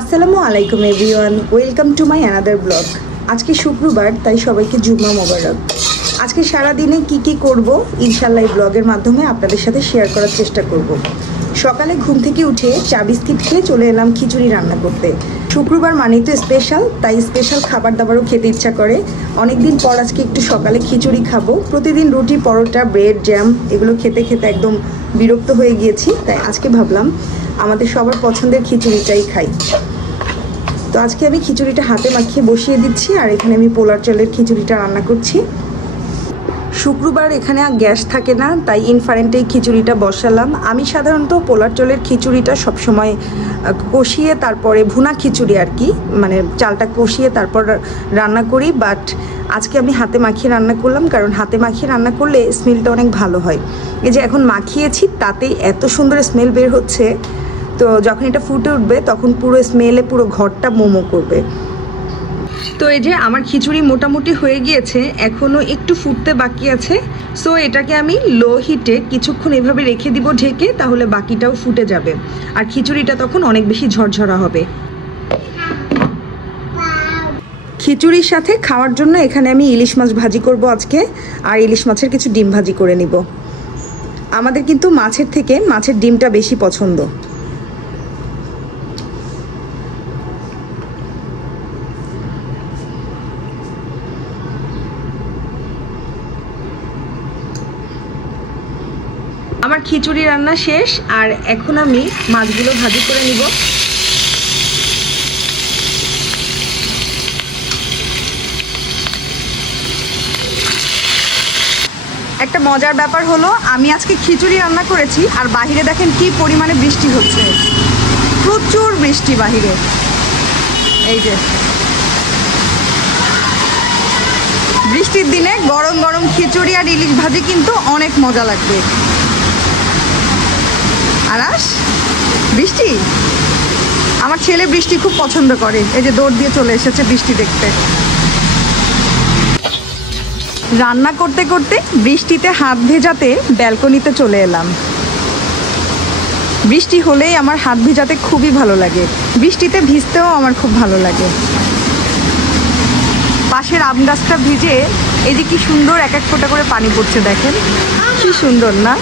আসসালামু আলাইকুম everyone, welcome to my another blog. আজকে শুক্রবার, তাই সবাইকে জুম্মা মোবারক। আজকে সারা দিনে কি করব ইনশাআল্লাহ এই ব্লগের মাধ্যমে আপনাদের সাথে শেয়ার করার চেষ্টা করব। সকালে ঘুম থেকে উঠে চা বিস্কিট খেয়ে চলে এলাম খিচুড়ি রান্না করতে। শুক্রবার মানেই তো স্পেশাল, তাই স্পেশাল খাবার দাবারও খেতে ইচ্ছা করে। অনেকদিন পর আজকে একটু সকালে খিচুড়ি খাবো। প্রতিদিন রুটি, পরোটা, ব্রেড, জ্যাম এগুলো খেতে খেতে একদম বিরক্ত হয়ে গিয়েছি, তাই আজকে ভাবলাম আমাদের সবার পছন্দের খিচুড়িটাই খাই। তো আজকে আমি খিচুড়িটা হাতে মাখিয়ে বসিয়ে দিচ্ছি, আর এখানে আমি পোলার চালের খিচুড়িটা রান্না করছি। শুক্রবার এখানে আর গ্যাস থাকে না, তাই ইনফারেন্টেই খিচুড়িটা বসালাম। আমি সাধারণত পোলার চালের খিচুড়িটা সবসময় কষিয়ে তারপরে ভুনা খিচুড়ি আর কি, মানে চালটা কষিয়ে তারপর রান্না করি, বাট আজকে আমি হাতে মাখিয়ে রান্না করলাম, কারণ হাতে মাখিয়ে রান্না করলে স্মেলটা অনেক ভালো হয়। এই যে এখন মাখিয়েছি, তাতেই এত সুন্দর স্মেল বের হচ্ছে। তো যখন এটা ফুটে উঠবে তখন পুরো স্মেলে পুরো ঘরটা মোমো করবে। তো এই যে আমার খিচুড়ি মোটামুটি হয়ে গিয়েছে, এখনও একটু ফুটতে বাকি আছে। সো এটাকে আমি লো হিটে কিছুক্ষণ এভাবে রেখে দিব ঢেকে, তাহলে বাকিটাও ফুটে যাবে আর খিচুড়িটা তখন অনেক বেশি ঝরঝরা হবে। খিচুড়ির সাথে খাওয়ার জন্য এখানে আমি ইলিশ মাছ ভাজি করব আজকে, আর ইলিশ মাছের কিছু ডিম ভাজি করে নিব। আমাদের কিন্তু মাছের থেকে মাছের ডিমটা বেশি পছন্দ। আমার খিচুড়ি রান্না শেষ, আর এখন আমি মাছগুলো ভাজি করে নিব। একটা মজার ব্যাপার হলো, আমি আজকে খিচুড়ি রান্না করেছি, আর বাহিরে দেখেন কি পরিমাণে বৃষ্টি হচ্ছে, প্রচুর বৃষ্টি বাহিরে। এই যে বৃষ্টির দিনে গরম গরম খিচুড়ি আর ইলিশ ভাজি কিন্তু অনেক মজা লাগবে। আরাস, বৃষ্টি, আমার ছেলে বৃষ্টি খুব পছন্দ করে। এই যে দৌড় দিয়ে চলে এসেছে বৃষ্টি দেখতে। রান্না করতে করতে বৃষ্টিতে হাত ভেজাতে ব্যালকনিতে চলে এলাম। বৃষ্টি হলেই আমার হাত ভেজাতে খুবই ভালো লাগে, বৃষ্টিতে ভিজতেও আমার খুব ভালো লাগে। পাশের আম গাছটা ভিজে এই যে কি সুন্দর এক এক ফোঁটা করে পানি পড়ছে, দেখেন কি সুন্দর না?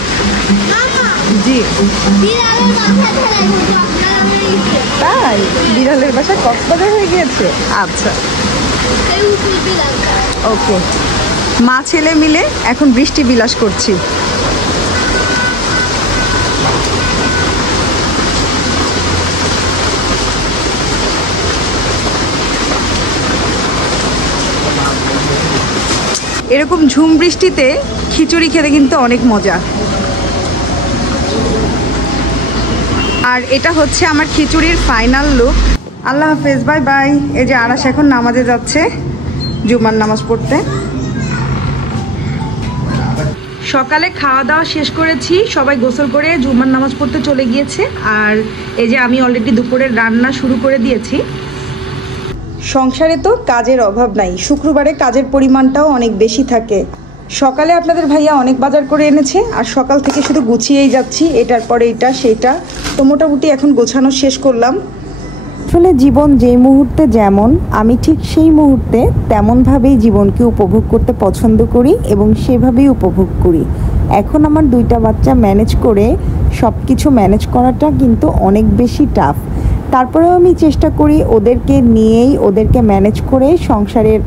জি, তাই বিড়ালের বাসা কক্সবাজার হয়ে গিয়েছে। আচ্ছা, ওকে। মা ছেলে মিলে এখন বৃষ্টি বিলাস করছি। এরকম ঝুম বৃষ্টিতে খিচুড়ি খেতে কিন্তু অনেক মজা। আর এটা হচ্ছে আমার খিচুড়ির ফাইনাল লুক। আল্লাহ হাফেজ, বাই বাই। এই যে আরাস এখন নামাজে যাচ্ছে, জুমার নামাজ পড়তে। সকালে খাওয়া দাওয়া শেষ করেছি, সবাই গোসল করে জুমার নামাজ পড়তে চলে গিয়েছে, আর এই যে আমি অলরেডি দুপুরের রান্না শুরু করে দিয়েছি। সংসারে তো কাজের অভাব নাই, শুক্রবারে কাজের পরিমাণটাও অনেক বেশি থাকে। সকালে আপনাদের ভাইয়া অনেক বাজার করে এনেছে, আর সকাল থেকে শুধু গুছিয়েই যাচ্ছি, এটার পরে এটা সেটা। তো মোটামুটি এখন গোছানো শেষ করলাম। আসলে জীবন যেই মুহূর্তে যেমন, আমি ঠিক সেই মুহূর্তে তেমনভাবেই জীবনকে উপভোগ করতে পছন্দ করি এবং সেভাবেই উপভোগ করি। এখন আমার দুইটা বাচ্চা ম্যানেজ করে সব কিছু ম্যানেজ করাটা কিন্তু অনেক বেশি টাফ। তারপরেও আমি চেষ্টা করি ওদেরকে নিয়েই, ওদেরকে ম্যানেজ করে সংসারের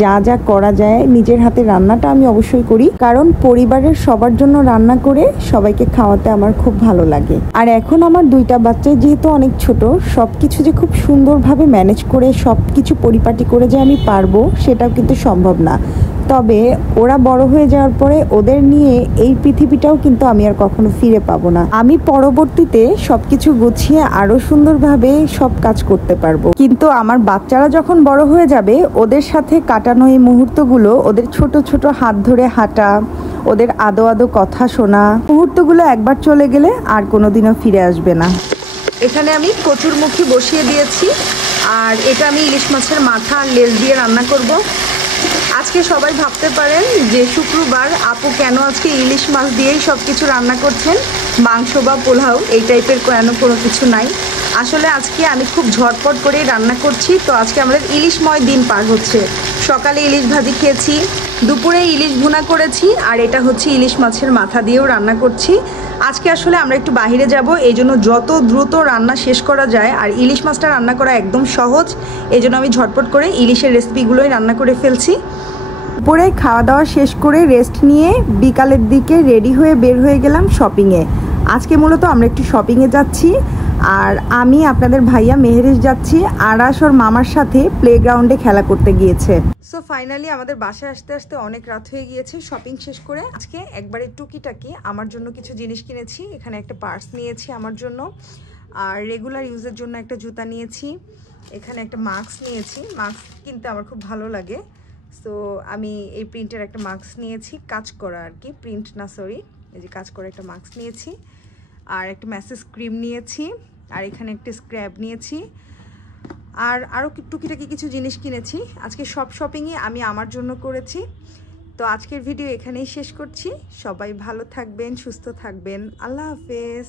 যা যা করা যায়, নিজের হাতে রান্নাটা আমি অবশ্যই করি, কারণ পরিবারের সবার জন্য রান্না করে সবাইকে খাওয়াতে আমার খুব ভালো লাগে। আর এখন আমার দুইটা বাচ্চা যেহেতু অনেক ছোট, সব কিছু যে খুব সুন্দরভাবে ম্যানেজ করে সব কিছু পরিপাটি করে যে আমি পারবো সেটাও কিন্তু সম্ভব না। তবে ওরা বড় হয়ে যাওয়ার পরে ওদের নিয়ে এই পৃথিবীটাও কিন্তু আমি আর কখনো ফিরে পাবো না। আমি পরবর্তীতে সবকিছু গুছিয়ে আরো সুন্দরভাবে সব কাজ করতে পারবো, কিন্তু আমার বাচ্চারা যখন বড় হয়ে যাবে, ওদের সাথে কাটানো এই মুহূর্তগুলো, ওদের ছোট ছোট হাত ধরে হাঁটা, ওদের আদো আদো কথা শোনা, মুহূর্তগুলো একবার চলে গেলে আর কোনোদিনও ফিরে আসবে না। এখানে আমি কচুরমুখী বসিয়ে দিয়েছি, আর এটা আমি ইলিশ মাছের মাথা আর লেজ দিয়ে রান্না করব। আজকে সবাই ভাবতে পারেন যে শুক্রবার আপু কেন আজকে ইলিশ মাছ দিয়েই সব কিছু রান্না করছেন, মাংস বা পোলাও এই টাইপের কোনো কিছু নাই। আসলে আজকে আমি খুব ঝটপট করে রান্না করছি। তো আজকে আমাদের ইলিশময় দিন পার হচ্ছে। সকালে ইলিশ ভাজি খেয়েছি, দুপুরে ইলিশ ভুনা করেছি, আর এটা হচ্ছে ইলিশ মাছের মাথা দিয়েও রান্না করছি। আজকে আসলে আমরা একটু বাইরে যাব, এই জন্য যত দ্রুত রান্না শেষ করা যায়, আর ইলিশ মাছটা রান্না করা একদম সহজ, এই জন্য আমি ঝটপট করে ইলিশের রেসিপিগুলোই রান্না করে ফেলছি। দুপুরে খাওয়া দাওয়া শেষ করে রেস্ট নিয়ে বিকালের দিকে রেডি হয়ে বের হয়ে গেলাম শপিংয়ে। আজকে মূলত আমরা একটু শপিংয়ে যাচ্ছি, আর আমি আপনাদের ভাইয়া মেহেরেশ যাচ্ছি আরাশ ওর মামার সাথে প্লেগ্রাউন্ডে খেলা করতে গিয়েছে। সো ফাইনালি আমাদের বাসায় আসতে আসতে অনেক রাত হয়ে গিয়েছে শপিং শেষ করে। আজকে একবারে টুকিটাকি আমার জন্য কিছু জিনিস কিনেছি। এখানে একটা পার্স নিয়েছি আমার জন্য, আর রেগুলার ইউজের জন্য একটা জুতা নিয়েছি। এখানে একটা মাস্ক নিয়েছি, মাস্ক কিনতে আমার খুব ভালো লাগে। সো আমি এই প্রিন্টের একটা মাস্ক নিয়েছি, কাজ করা আর কি, প্রিন্ট না সরি, এই যে কাজ করা একটা মাস্ক নিয়েছি। আর একটা ম্যাসেজ ক্রিম নিয়েছি, আর এখানে একটা স্ক্র্যাব নিয়েছি, আর আরও টুকিটাকি কিছু জিনিস কিনেছি। আজকে সব শপিংই আমি আমার জন্য করেছি। তো আজকের ভিডিও এখানেই শেষ করছি। সবাই ভালো থাকবেন, সুস্থ থাকবেন। আল্লাহ হাফেজ।